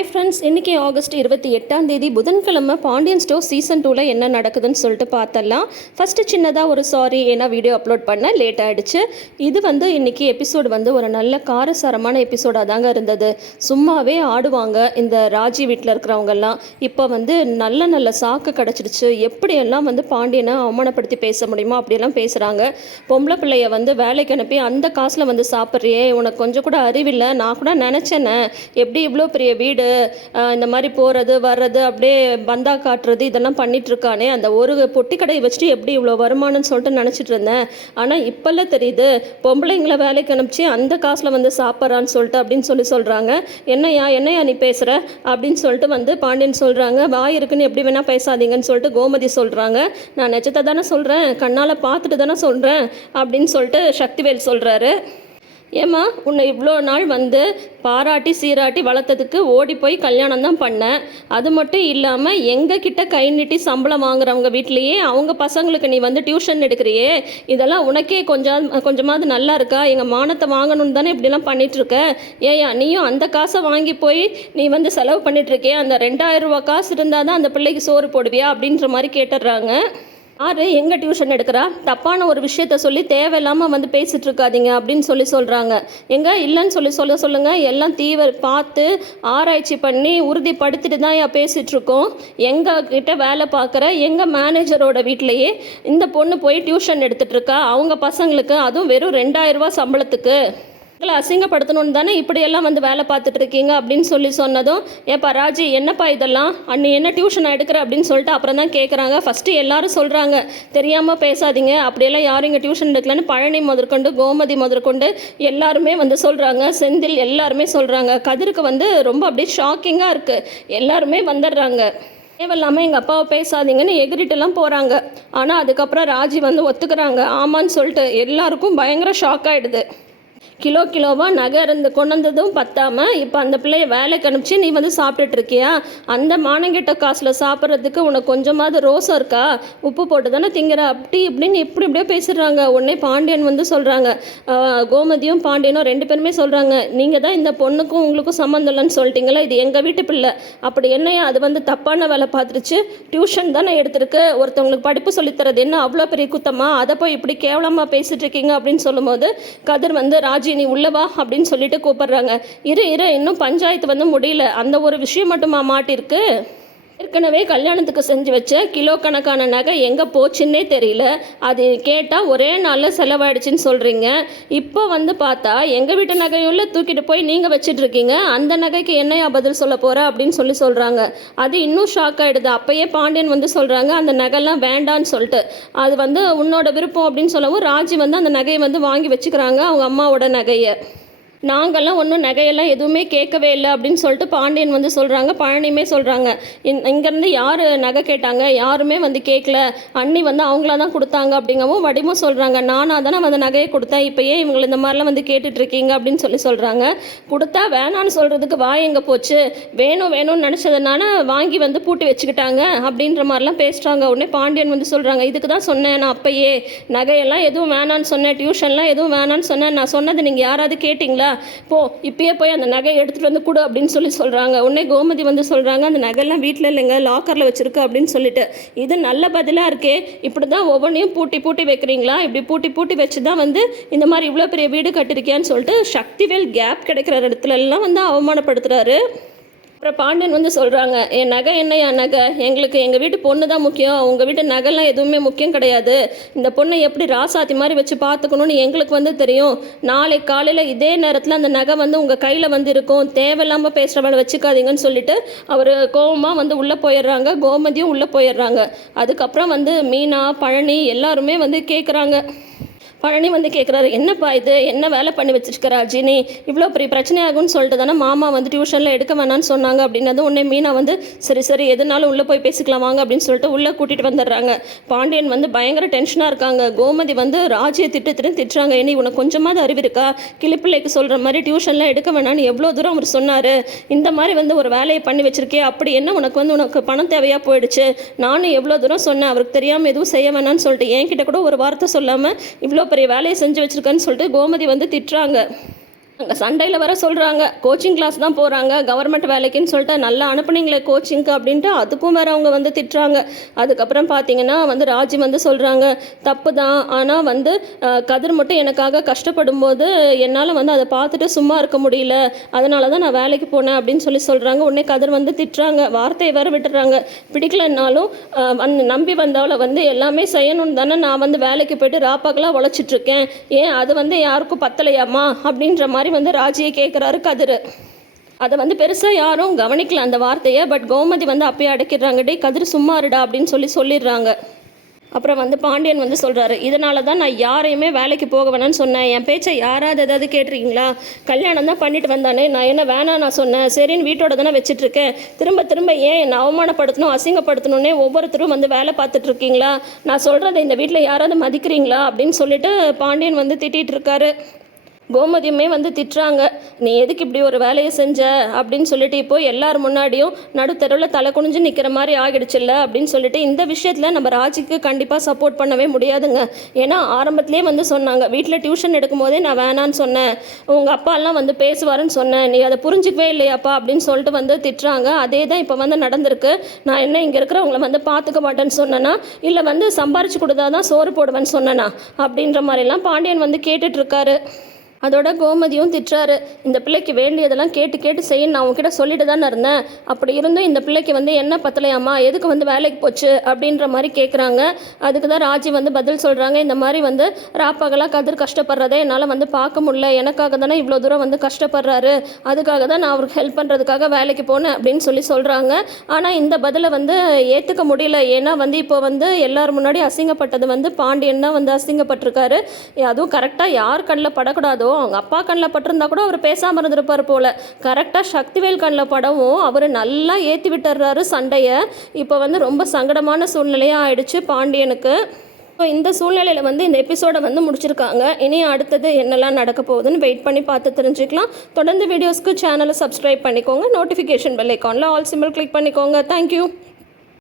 Hi friends இன்றைக்கி August இருபத்தி எட்டாம் தேதி புதன்கிழமை பாண்டியன் ஸ்டோர் சீசன் டூவில் என்ன நடக்குதுன்னு சொல்லிட்டு பார்த்தலாம் ஃபஸ்ட்டு சின்னதாக ஒரு சாரி ஏன்னா வீடியோ அப்லோட் பண்ண லேட் ஆகிடுச்சு இது வந்து இன்றைக்கி எபிசோடு வந்து ஒரு நல்ல காரசாரமான எபிசோடாக தாங்க இருந்தது. சும்மாவே ஆடுவாங்க இந்த ராஜி வீட்டில் இருக்கிறவங்கெல்லாம். இப்போ வந்து நல்ல நல்ல சாக்கு கிடச்சிடுச்சு எப்படியெல்லாம் வந்து பாண்டியனை அவமானப்படுத்தி பேச முடியுமோ அப்படியெல்லாம் பேசுகிறாங்க பொம்பளை பிள்ளைய வந்து வேலைக்கு அனுப்பி அந்த காசில் வந்து சாப்பிட்றியே உனக்கு கொஞ்சம் கூட அறிவில்லை நான் கூட நினச்சேனே. எப்படி இவ்வளோ பெரிய வீடு? இந்த மாதிரி போகிறது வர்றது அப்படியே பந்தா காட்டுறது இதெல்லாம் பண்ணிகிட்ருக்கானே அந்த ஒரு பொட்டி கடையை வச்சுட்டு எப்படி இவ்வளோ வருமானம்னு சொல்லிட்டு நினச்சிட்டு இருந்தேன். ஆனால் இப்போல்லாம் தெரியுது பொம்பளைங்களை வேலைக்கு அனுப்பிச்சு அந்த காசில் வந்து சாப்பிட்றான்னு சொல்லிட்டு அப்படின்னு சொல்லி சொல்கிறாங்க என்னையா என்னையா நீ பேசுகிற அப்படின்னு சொல்லிட்டு வந்து பாண்டியன் சொல்கிறாங்க வாய் இருக்குன்னு எப்படி வேணால் பேசாதீங்கன்னு சொல்லிட்டு கோமதி சொல்கிறாங்க நான் நிஜத்தை தானே சொல்கிறேன் கண்ணால் பார்த்துட்டு தானே சொல்கிறேன் அப்படின்னு சொல்லிட்டு சக்திவேல் சொல்கிறாரு ஏம்மா உன்னை இவ்வளோ நாள் வந்து பாராட்டி சீராட்டி வளர்த்ததுக்கு ஓடி போய் கல்யாணம் தான் பண்ணேன் அது மட்டும் இல்லாமல் எங்கள் கிட்ட கை நீட்டி சம்பளம் வாங்குறவங்க வீட்லேயே அவங்க பசங்களுக்கு நீ வந்து டியூஷன் எடுக்கிறியே? இதெல்லாம் உனக்கே கொஞ்சம் கொஞ்சமாவது நல்லா இருக்கா? எங்கள் மானத்தை வாங்கணும்னு தானே இப்படிலாம் பண்ணிகிட்ருக்க ஏயா நீயும் அந்த காசை வாங்கி போய் நீ வந்து செலவு பண்ணிகிட்ருக்கியே அந்த ரெண்டாயிரம் ரூபா காசு இருந்தால் தான் அந்த பிள்ளைக்கு சோறு போடுவியா? அப்படின்ற மாதிரி கேட்டுடுறாங்க. யாரு எங்கே டியூஷன் எடுக்கிறா? தப்பான ஒரு விஷயத்த சொல்லி தேவையில்லாமல் வந்து பேசிட்டு இருக்காதீங்க அப்படின்னு சொல்லி சொல்கிறாங்க எங்க? இல்லைன்னு சொல்லி சொல்ல சொல்லுங்கள் எல்லாம் தீவிர பார்த்து ஆராய்ச்சி பண்ணி உறுதிப்படுத்திட்டு தான் யா இருக்கோம். எங்கள் கிட்ட வேலை பார்க்குற எங்கள் மேனேஜரோட வீட்லேயே இந்த பொண்ணு போய் டியூஷன் எடுத்துட்டு இருக்கா? அவங்க பசங்களுக்கு அதுவும் வெறும் ரெண்டாயிரம் ரூபாய் சம்பளத்துக்கு. உங்களை அசிங்கப்படுத்தணும்னு தானே இப்படியெல்லாம் வந்து வேலை பார்த்துட்டு இருக்கீங்க அப்படின்னு சொல்லி சொன்னதும் ஏப்பா ராஜி என்னப்பா இதெல்லாம்? அன்னி என்ன டியூஷன் எடுக்கிற அப்படின்னு சொல்லிட்டு அப்புறம் தான் கேட்குறாங்க ஃபஸ்ட்டு எல்லாரும் சொல்கிறாங்க தெரியாமல் பேசாதீங்க அப்படியெல்லாம் யாரும் இங்கே டியூஷன் எடுக்கலன்னு பழனி முதற்கொண்டு கோமதி முதற்கொண்டு எல்லாருமே வந்து சொல்கிறாங்க செந்தில் எல்லாருமே சொல்கிறாங்க கதிருக்கு வந்து ரொம்ப அப்படியே ஷாக்கிங்காக இருக்குது எல்லாருமே வந்துடுறாங்க. தேவையில்லாமல் எங்கள் அப்பாவை பேசாதீங்கன்னு எகிரிட்டெல்லாம் போகிறாங்க ஆனால் அதுக்கப்புறம் ராஜி வந்து ஒத்துக்கிறாங்க. ஆமான்னு சொல்லிட்டு எல்லாருக்கும் பயங்கர ஷாக் ஆகிடுது கிலோ கிலோவாக நகை இருந்து கொண்டு வந்ததும் இப்போ அந்த பிள்ளைய வேலைக்கு அனுப்பிச்சு நீ வந்து சாப்பிட்டுட்டு இருக்கியா? அந்த மானங்கெட்ட காசில் சாப்பிட்றதுக்கு உனக்கு கொஞ்சமாவது ரோசம் இருக்கா? உப்பு போட்டு தானே திங்கிற? அப்படி இப்படின்னு இப்படி இப்படியே பேசிடுறாங்க. உடனே பாண்டியன் வந்து சொல்கிறாங்க கோமதியும் பாண்டியனும் ரெண்டு பேருமே சொல்கிறாங்க நீங்கள் தான் இந்த பொண்ணுக்கும் உங்களுக்கும் சம்மந்தம் இல்லைன்னு சொல்லிட்டீங்களா இது எங்கள் வீட்டு பிள்ளை. அப்படி என்னையா? அது வந்து தப்பான வேலை பார்த்துருச்சு. டியூஷன் தானே எடுத்திருக்கு. ஒருத்தவங்களுக்கு படிப்பு சொல்லித்தரது என்ன அவ்வளோ பெரிய குத்தமாக அதை போய் இப்படி கேவலமாக பேசிட்டு இருக்கீங்க அப்படின்னு சொல்லும்போது கதிர் வந்து ராஜி நீ உள்ளவா அப்படின்னு சொல்லிட்டு கூப்பிடுறாங்க. இரு இரு இன்னும் பஞ்சாயத்து வந்து முடியல. அந்த ஒரு விஷயம் மட்டுமா மாட்டிருக்கு? ஏற்கனவே கல்யாணத்துக்கு செஞ்சு வச்ச கிலோ கணக்கான நகை எங்கே போச்சுன்னே தெரியல. அது கேட்டால் ஒரே நாளில் செலவாயிடுச்சுன்னு சொல்கிறீங்க இப்போ வந்து பார்த்தா எங்கள் வீட்டு நகையுள்ள தூக்கிட்டு போய் நீங்கள் வச்சிட்ருக்கீங்க அந்த நகைக்கு என்னையா பதில் சொல்ல போகிற அப்படின்னு சொல்லி சொல்கிறாங்க அது இன்னும் ஷாக் ஆகிடுது அப்போயே பாண்டியன் வந்து சொல்கிறாங்க அந்த நகைலாம் வேண்டான்னு சொல்லிட்டு. அது வந்து உன்னோட விருப்பம் அப்படின்னு சொல்லவும் ராஜி வந்து அந்த நகையை வந்து வாங்கி வச்சுக்கிறாங்க அவங்க அம்மாவோட நகையை. நாங்கள்லாம் ஒன்றும் நகையெல்லாம் எதுவுமே கேட்கவே இல்லை அப்படின்னு சொல்லிட்டு பாண்டியன் வந்து சொல்கிறாங்க பழனியுமே சொல்கிறாங்க இங்கேருந்து யார் நகை கேட்டாங்க? யாருமே வந்து கேட்கல. அண்ணி வந்து அவங்களா தான் கொடுத்தாங்க அப்படிங்கவும் வடிமும் சொல்கிறாங்க நானாக தானே வந்து நகையை கொடுத்தேன். இப்போ ஏன் இவங்களை இந்த மாதிரிலாம் வந்து கேட்டுட்ருக்கீங்க அப்படின்னு சொல்லி சொல்கிறாங்க கொடுத்தா வேணான்னு சொல்கிறதுக்கு வாய் எங்கே போச்சு? வேணும் வேணும்னு நினச்சதுனால வாங்கி வந்து பூட்டி வச்சுக்கிட்டாங்க அப்படின்ற மாதிரிலாம் பேசுகிறாங்க உடனே பாண்டியன் வந்து சொல்கிறாங்க இதுக்கு தான் சொன்னேன் நான் அப்பயே. நகையெல்லாம் எதுவும் வேணான்னு சொன்னேன். டியூஷன்லாம் எதுவும் வேணான்னு சொன்னேன். நான் சொன்னது நீங்கள் யாராவது கேட்டிங்களா? போ இப்பயே போய் அந்த நகை எடுத்துகிட்டு வந்து கொடு அப்படின்னு சொல்லி சொல்கிறாங்க உடனே கோமதி வந்து சொல்கிறாங்க அந்த நகைலாம் வீட்டில் இல்லைங்க லாக்கரில் வச்சுருக்கு அப்படின்னு சொல்லிட்டு. இது நல்ல பதிலாக இருக்கே. இப்படி தான் ஒவ்வொன்றையும் பூட்டி பூட்டி வைக்கிறீங்களா? இப்படி பூட்டி பூட்டி வச்சு தான் வந்து இந்த மாதிரி இவ்வளோ பெரிய வீடு கட்டிருக்கியான்னு சொல்லிட்டு சக்திவேல் கேப் கிடைக்கிற இடத்துலலாம் வந்து அவமானப்படுத்துகிறாரு அப்புறம் பாண்டியன் வந்து சொல்கிறாங்க என் நகை என்னையா நகை? எங்களுக்கு எங்கள் வீட்டு பொண்ணு தான் முக்கியம். உங்கள் வீட்டு நகைலாம் எதுவுமே முக்கியம் கிடையாது. இந்த பொண்ணை எப்படி ராசாத்தி மாதிரி வச்சு பார்த்துக்கணும்னு எங்களுக்கு வந்து தெரியும். நாளை காலையில் இதே நேரத்தில் அந்த நகை வந்து உங்கள் கையில் வந்து இருக்கும். தேவையில்லாமல் பேசுகிறவளை வச்சுக்காதீங்கன்னு சொல்லிட்டு அவர் கோவமாக வந்து உள்ளே போயிடுறாங்க. கோமதியும் உள்ளே போயிடுறாங்க. அதுக்கப்புறம் வந்து மீனா பழனி எல்லாருமே வந்து கேட்குறாங்க பழனி வந்து கேட்குறாரு என்னப்பா இது? என்ன வேலை பண்ணி வச்சிருக்கிற அஜினி? இவ்வளோ பெரிய பிரச்சனை ஆகும்னு சொல்லிட்டு தானே மாமா வந்து டியூஷனில் எடுக்க வேணாம்னு சொன்னாங்க. அப்படின்னது உடனே மீனா வந்து சரி சரி எதுனாலும் உள்ளே போய் பேசிக்கலாம் வாங்க அப்படின்னு சொல்லிட்டு உள்ளே கூட்டிகிட்டு வந்துடுறாங்க. பாண்டியன் வந்து பயங்கர டென்ஷனாக இருக்காங்க. கோமதி வந்து ராஜியை திட்டு திட்டு திட்டுறாங்க. இனி உனக்கு கொஞ்சமாவது அறிவு இருக்கா? கிளிப்பிள்ளைக்கு சொல்கிற மாதிரி டியூஷன்லாம் எடுக்க வேணாம்னு எவ்வளோ தூரம் அவர் சொன்னார்? இந்த மாதிரி வந்து ஒரு வேலையை பண்ணி வச்சிருக்கே அப்படி என்ன உனக்கு வந்து உனக்கு பணம் தேவையாக போயிடுச்சு? நானும் எவ்வளோ தூரம் சொன்னேன் அவருக்கு தெரியாமல் எதுவும் செய்ய வேணாம்னு சொல்லிட்டு என்கிட்ட கூட ஒரு வார்த்தை சொல்லாமல் இவ்வளோ பெரிய வேலையை செஞ்சு வச்சிருக்கேன்னு சொல்லிட்டு கோமதி வந்து திட்டுறாங்க. அங்கே சண்டையில் வர சொல்கிறாங்க கோச்சிங் கிளாஸ் தான் போகிறாங்க கவர்மெண்ட் வேலைக்குன்னு சொல்லிட்டு நல்லா அனுப்புனீங்களே கோச்சிங்க்கு அப்படின்ட்டு அதுக்கும் வேறு அவங்க வந்து திட்டுறாங்க. அதுக்கப்புறம் பார்த்தீங்கன்னா வந்து ராஜி வந்து சொல்கிறாங்க தப்பு தான். ஆனால் வந்து கதிர் மட்டும் எனக்காக கஷ்டப்படும் போது என்னால் வந்து அதை பார்த்துட்டு சும்மா இருக்க முடியல. அதனால தான் நான் வேலைக்கு போனேன் அப்படின்னு சொல்லி சொல்கிறாங்க உடனே கதிர் வந்து திட்டுறாங்க. வார்த்தையை வேறு விட்டுறாங்க. பிடிக்கலன்னாலும் வந் வந்து நம்பி வந்தவளை வந்து எல்லாமே செய்யணும்னு தானே நான் வந்து வேலைக்கு போயிட்டு ராப்பாக்கெல்லாம் உழைச்சிட்ருக்கேன் ஏன் அது வந்து யாருக்கும் பத்தலையாமா அப்படின்ற மாதிரி வந்து ராஜியை கேட்குறாரு கதிர். அதை வந்து பெருசாக யாரும் கவனிக்கல அந்த வார்த்தையை பட் கோமதி வந்து அப்பயே அடைக்கிறாங்க டே கதிர் சும்மா இருடா அப்படின்னு சொல்லி சொல்லிடுறாங்க. அப்புறம் வந்து பாண்டியன் வந்து சொல்கிறாரு இதனால தான் நான் யாரையுமே வேலைக்கு போக வேணாம்னு சொன்னேன். என் பேச்சை யாராவது ஏதாவது கேட்டிருக்கீங்களா? கல்யாணம் தான் பண்ணிட்டு வந்தானே. நான் என்ன வேணாம் நான் சொன்னேன். சரின்னு வீட்டோட தானே வச்சுட்ருக்கேன். திரும்ப திரும்ப ஏன் என்னை அவமானப்படுத்தணும் அசிங்கப்படுத்தணுன்னே ஒவ்வொருத்தரும் வந்து வேலை பார்த்துட்டு இருக்கீங்களா நான் சொல்கிறத இந்த வீட்டில் யாராவது மதிக்கிறீங்களா? அப்படின்னு சொல்லிட்டு பாண்டியன் வந்து திட்டிகிட்டு இருக்காரு. கோமதியுமே வந்து திட்டுறாங்க நீ எதுக்கு இப்படி ஒரு வேலையை செஞ்ச? அப்படின்னு சொல்லிட்டு இப்போ எல்லார் முன்னாடியும் நடுத்தருவில் தலை குனிஞ்சு நிற்கிற மாதிரி ஆகிடுச்சுல்ல அப்படின்னு சொல்லிட்டு இந்த விஷயத்தில் நம்ம ராஜிக்கு கண்டிப்பாக சப்போர்ட் பண்ணவே முடியாதுங்க. ஏன்னா ஆரம்பத்திலே வந்து சொன்னாங்க வீட்டில் டியூஷன் எடுக்கும் போதே நான் வேணான்னு சொன்னேன். உங்கள் அப்பாலாம் வந்து பேசுவாருன்னு சொன்னேன். நீ அதை புரிஞ்சிக்கவே இல்லையாப்பா? அப்படின்னு சொல்லிட்டு வந்து திட்டுறாங்க. அதே தான் இப்போ வந்து நடந்திருக்கு. நான் என்ன இங்கே இருக்கிறவங்கள வந்து பார்த்துக்க மாட்டேன்னு சொன்னேன்னா இல்லை வந்து சம்பாரிச்சு கொடுத்தா தான் சோறு போடுவேன்னு சொன்னேனா? அப்படின்ற மாதிரிலாம் பாண்டியன் வந்து கேட்டுட்ருக்காரு அதோட கோமதியும் திட்டுறாரு. இந்த பிள்ளைக்கு வேண்டியதெல்லாம் கேட்டு கேட்டு செய்யணும் நான் உங்ககிட்ட சொல்லிட்டு தானே இருந்தேன். அப்படி இருந்தும் இந்த பிள்ளைக்கு வந்து என்ன பத்தலையாம்மா? எதுக்கு வந்து வேலைக்கு போச்சு? அப்படின்ற மாதிரி கேட்குறாங்க அதுக்கு தான் ராஜி வந்து பதில் சொல்கிறாங்க இந்த மாதிரி வந்து ராப்பகலாக கதிர் கஷ்டப்படுறதை என்னால் வந்து பார்க்க முடியல. எனக்காக தானே இவ்வளோ தூரம் வந்து கஷ்டப்படுறாரு. அதுக்காக தான் நான் அவருக்கு ஹெல்ப் பண்ணுறதுக்காக வேலைக்கு போனேன் அப்படின்னு சொல்லி சொல்கிறாங்க ஆனால் இந்த பதிலை வந்து ஏற்றுக்க முடியல. ஏன்னா வந்து இப்போ வந்து எல்லார் முன்னாடி அசிங்கப்பட்டது வந்து பாண்டியன் தான் வந்து அசிங்கப்பட்டிருக்காரு. அதுவும் கரெக்டாக யார் கண்ணில் படக்கூடாதோ அவங்க அப்பா கண்ணில் பட்டிருந்தா கூட அவர் பேசாமல் இருந்திருப்பார் போல். கரெக்டாக சக்திவேல் கண்ணில் படவும் அவர் நல்லா ஏற்றி விட்டுறாரு சண்டையை. இப்போ வந்து ரொம்ப சங்கடமான சூழ்நிலையாக ஆயிடுச்சு பாண்டியனுக்கு. ஸோ இந்த சூழ்நிலையில் வந்து இந்த எபிசோடை வந்து முடிச்சிருக்காங்க. இனி அடுத்தது என்னெல்லாம் நடக்க போகுதுன்னு வெயிட் பண்ணி பார்த்து தெரிஞ்சுக்கலாம். தொடர்ந்து வீடியோஸ்க்கு சேனலை சப்ஸ்கிரைப் பண்ணிக்கோங்க. நோட்டிஃபிகேஷன் பெல் ஐக்கானில் ஆல் சிம்பிள் கிளிக் பண்ணிக்கோங்க. Thank you